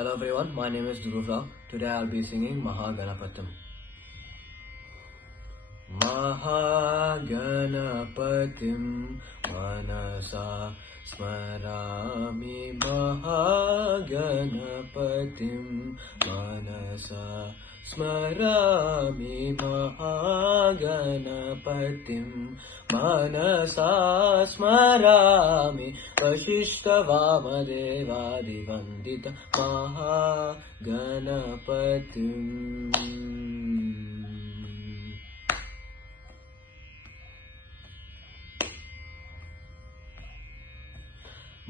Hello everyone, my name is Dhruv Rao. Today I'll be singing Mahaganapatam. Mahaganapatim manasa smarami. Mahaganapatim manasa smarami. Mahaganapatim manasa smarami. Vashishta Vamadevadi Vandita Mahaganapatim.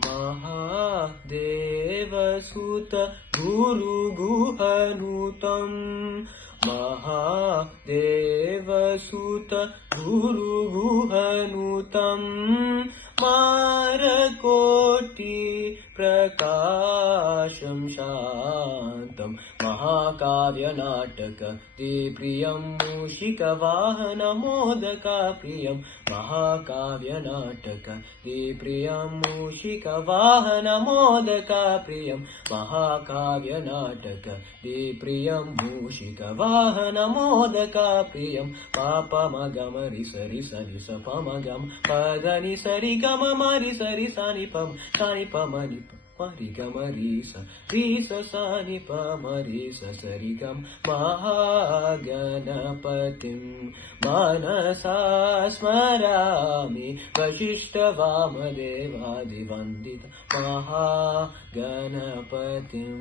Mahadevasuta Guru Guhanutam. Mahadevasuta Guru Guhanutam. Marakoti Prakasham Shantam. Mahakavya Nataka Priyam Mushika Vahana Modaka Priyam. Mahakavya Nataka Priyam Mushika Vahana Modaka Priyam. Mahakavya Nataka Priyam Mushika Vahana Modaka Priyam. Papa Magama Risari Sari Sapamagam Padani Sari Gama Mari Sari Sani Pam Sani Pamani Marigama Risa Risa Sani Pamarisa Sarigam. Mahaganapatim manasa smarami. Vashishta Vamadevadi Vandita Mahaganapatim.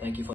Thank you for